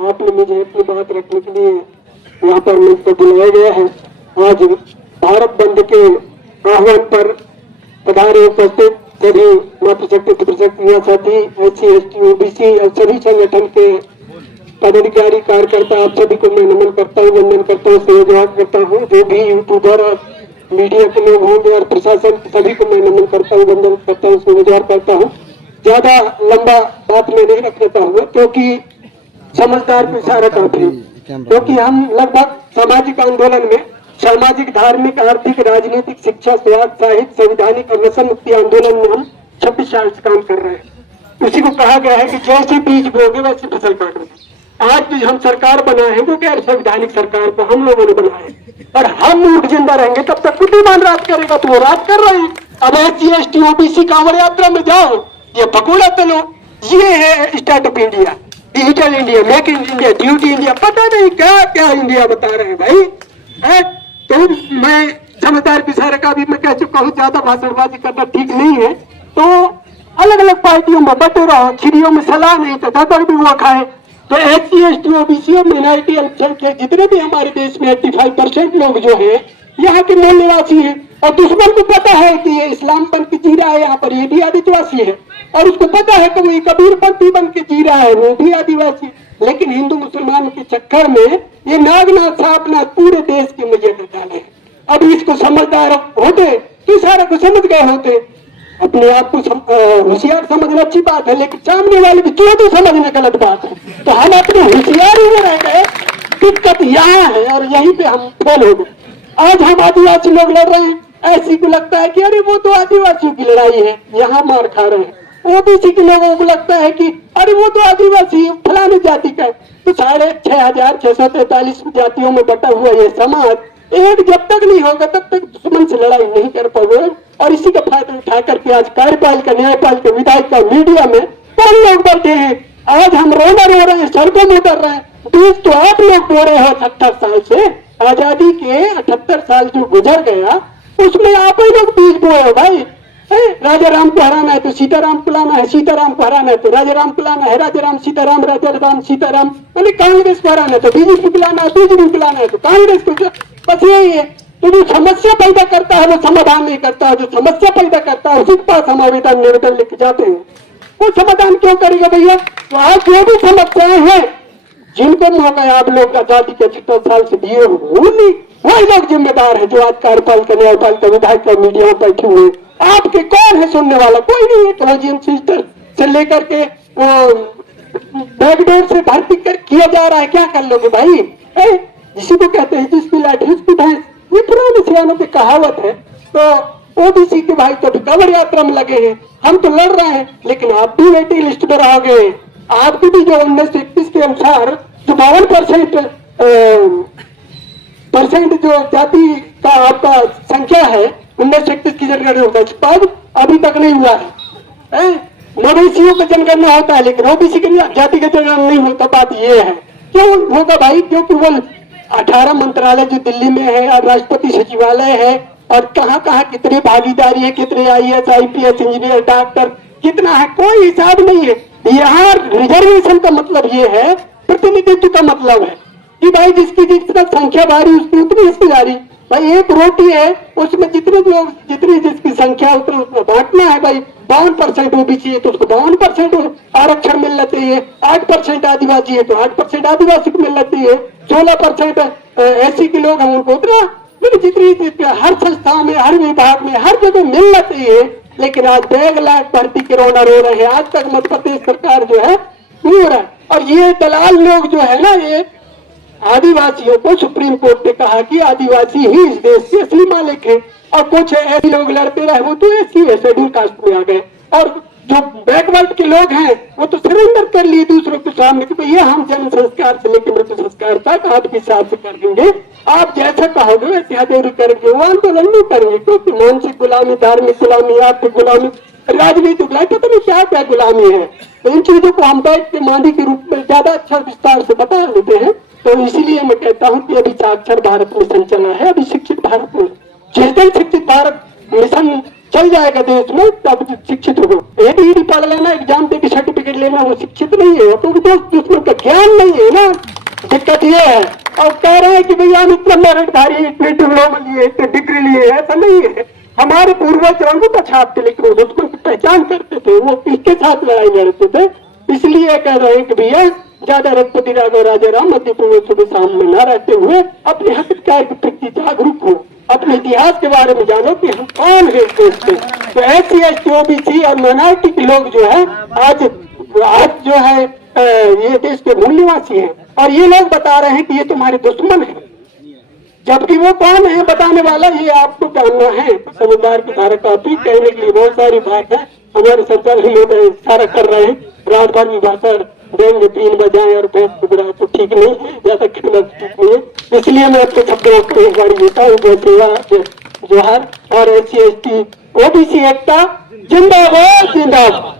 आपने मुझे अपनी बात रखने के लिए यहाँ पर मंच पर बुलाया गया है। आज भारत बंद के आह्वान पर पधारे उपस्थित सभी मातृशक्ति पितृशक्ति साथी SC ST OBC और सभी संगठन के पदाधिकारी कार्यकर्ता, आप सभी को मैं नमन करता हूँ, वंदन करता हूँ, सहयोग करता हूँ। जो भी यूट्यूबर और मीडिया के लोग होंगे और प्रशासन सभी को मैं नमन करता हूँ, वंदन करता हूँ, सहयोग करता हूँ। ज्यादा लंबा बात में नहीं रखना चाहूंगा क्योंकि समझदार को इशारा काफी, क्योंकि हम लगभग सामाजिक आंदोलन में सामाजिक, धार्मिक, आर्थिक, राजनीतिक, शिक्षा, स्वास्थ्य, साहित्य, संवैधानिक और नशा मुक्ति आंदोलन में हम 26 साल से काम कर रहे हैं। उसी को कहा गया है कि जैसे बीज बोगे वैसे फसल काटोगे। आज जो हम सरकार बनाए हैं वो गैर संवैधानिक सरकार को हम लोगों ने बनाया है और हम मूर्ख जिंदा रहेंगे तब तक बुद्धिमान राज करेगा। तो वो राज कर रहे हैं। अब SC ST OBC कांवड़ यात्रा में जाओ, ये पकौड़ा तलो, ये है startup India, digital India, make in India, duty India, पता नहीं क्या क्या इंडिया बता रहे हैं भाई। तो मैं समझदार पिसारे का भी मैं कह चुका हूँ, ज्यादा भाषणबाजी करना ठीक नहीं है। तो अलग अलग पार्टियों में बटे रहो, खिरियों में सलाह नहीं तो ददर भी हुआ खाए। तो SC ST OBC और माइनॉरिटी अल्पसंख्यक जितने भी हमारे देश में 85% लोग जो है यहाँ के मूल निवासी हैं और दुश्मन को पता है कि ये इस्लाम बन के जी रहा है, यहाँ पर ये भी आदिवासी है और उसको पता है कि वो कबीरपंथी बन के जी रहा है, वो भी आदिवासी। लेकिन हिंदू मुसलमान के चक्कर में ये नागनाथ सापनाथ पूरे देश के मजे कर डाले। अब इसको समझदार होते तो सारा को समझ गए होते। अपने आप को होशियार समझना अच्छी बात है, लेकिन सामने वाले की चोटी समझना गलत बात है। तो हम अपने होशियारी में रह गए, दिक्कत यहाँ है और यहीं पे हम फेल हो गए। आज हम आदिवासी लोग लड़ रहे हैं, ऐसी को लगता है कि अरे वो तो आदिवासियों की लड़ाई है, यहाँ मार खा रहे हैं। OBC के लोगों को लगता है कि अरे वो तो आदिवासी फलाने जाति का है। तो 6,643 जातियों में बटा हुआ ये समाज एक जब तक नहीं होगा तब तक दुश्मन से लड़ाई नहीं कर पाओगे। और इसी का फायदा उठा करके आज कार्यपालिका, न्यायपालिका, विधायिका, मीडिया में कई लोग बैठे हैं। आज हम रोना रो रहे हैं, सड़कों में उतर रहे हैं। बीज तो आप लोग बो रहे हो 78 साल से, आजादी के 78 साल जो गुजर गया उसमें आप ही लोग बीज बोए हो भाई। राजा राम को हराना है तो सीताराम को लाना है, सीताराम को हराना है तो राजा राम को लाना है, राजा राम सीताराम, राजा राम सीताराम। मैंने कांग्रेस को हराना है तो BJP को लाना है, BJP को लाना है तो कांग्रेस को। बस यही है। तो जो समस्या पैदा करता है वो समाधान नहीं करता है, जो समस्या पैदा करता है उसी के पास हम आवेदन निवेदन लेके जाते हैं। वो समाधान क्यों करेगा भैया? तो आज जो भी समस्याएं हैं जिनको मौका आप लोग आजादी के 76 साल से दिए हो वही लोग जिम्मेदार है। जो आज कार्यपालिका, न्यायपालिका, विधायक, मीडिया में बैठे हुए, आपके कौन है सुनने वाला? कोई नहीं है। क्लोजिंग सिस्टर से लेकर के बैकडोर से भर्ती किया जा रहा है, क्या कर लोगे भाई? इसी को कहते हैं जिसकी लाइट हिस्की भैंस, ये पुराने सियानों की कहावत है। तो OBC के भाई तो कांवड़ यात्रा में लगे हैं, हम तो लड़ रहे हैं, लेकिन आप भी वेटिंग लिस्ट पर रहोगे। आपकी भी जो 1921 के अनुसार जो 52% जो जाति का आपका संख्या है 1931 की जनगणना होता है, अभी तक नहीं हुआ है। मवेशियों का जनगणना होता है लेकिन OBC की जाति का जनगणना नहीं होता। बात ये है, क्यों होगा भाई? क्योंकि वो 18 मंत्रालय जो दिल्ली में है और राष्ट्रपति सचिवालय है और कहाँ कहाँ कितनी भागीदारी है, कितने IAS IPS इंजीनियर डॉक्टर कितना है, कोई हिसाब नहीं है। यहाँ रिजर्वेशन का मतलब ये है, प्रतिनिधित्व का मतलब है कि भाई जिसकी जितना संख्या भारी उसकी उतनी हिस्सेदारी। भाई एक रोटी है उसमें जितने लोग जितनी जिसकी संख्या उतना उसमें बांटना है। भाई 52% OBC है तो उसको 52% आरक्षण मिलना चाहिए, 8% आदिवासी है तो 8% आदिवासी को मिलना चाहिए, 16% SC के लोग हैं उनको उतना जितनी हर संस्था में, हर विभाग में, हर जगह मिलना चाहिए। लेकिन आज 1 लाख भर्ती के रोना रो रहे हैं। आज तक मध्य प्रदेश सरकार जो है नहीं हो रहा है। और ये दलाल लोग जो है ना, ये आदिवासियों को सुप्रीम कोर्ट ने कहा कि आदिवासी ही इस देश के असली मालिक है। और कुछ ऐसे लोग लड़ते रहे वो तो SC शेड्यूल कास्ट में आ गए और जो बैकवर्ड के लोग हैं वो तो सरेंडर कर लिए दूसरों के सामने कि भैया हम जन्म संस्कार से लेकर मृत्यु संस्कार तक आपके हिसाब से कर देंगे, आप जैसा कहोगे वैसे हाथेरी करेंगे। वो आंदोलन नहीं करेंगे क्योंकि मानसिक गुलामी, धार्मिक गुलामी, आर्थिक गुलामी, राजनीतिक गुलामी, पता नहीं क्या क्या गुलामी है। तो इन चीजों को हम बैठ के मांझी के रूप में ज्यादा अच्छा विस्तार से बता लेते हैं। तो इसीलिए मैं कहता हूँ कि अभी साक्षर भारत मिशन चला है, अभी शिक्षित भारत में, जिस दिन शिक्षित भारत मिशन चल जाएगा देश में, तब शिक्षित हो। एक ही पढ़ लेना, एग्जाम दे के सर्टिफिकेट लेना, वो शिक्षित नहीं है, तो दोस्त दुश्मन का ज्ञान नहीं है ना। दिक्कत ये है। और कह रहे हैं कि भैया हम इतना मेरिटधारी, इतने डिप्लोमा लिए, इतने डिग्री लिए, ऐसा नहीं है। हमारे पूर्वज रंगों छाप थे, लेकिन वो दुश्मन की पहचान करते थे, वो किसके साथ लड़ाई लड़ते थे। इसलिए कह रहे हैं कि भैया ज्यादा रघुपति राघव राजा राम मध्य पूर्व के सामने न रहते हुए अपने हक अधिकार के प्रति जागरूक हो, अपने इतिहास के बारे में जानो कि हम कौन है इस देश के। तो SC ST OBC और माइनॉरिटी के लोग जो है आज जो है ये देश के मूल निवासी हैं, और ये लोग बता रहे हैं कि ये तुम्हारे दुश्मन है, जबकि वो कौन है बताने वाला ये आपको जानना है। समझदार की धारा काफी कहने के लिए बहुत सारी बात है। हमारे सरकार लोग इशारा कर रहे हैं, रात भर भी भाषा देंगे, 3 बजाएं और फेसबुक रहा तो ठीक नहीं है, ज्यादा कहना ठीक नहीं है। इसलिए मैं अपने शब्दों को एक बार देता हूँ, जोहार। और SC ST OBC एकता जिंदाबाद जिंदाबाद।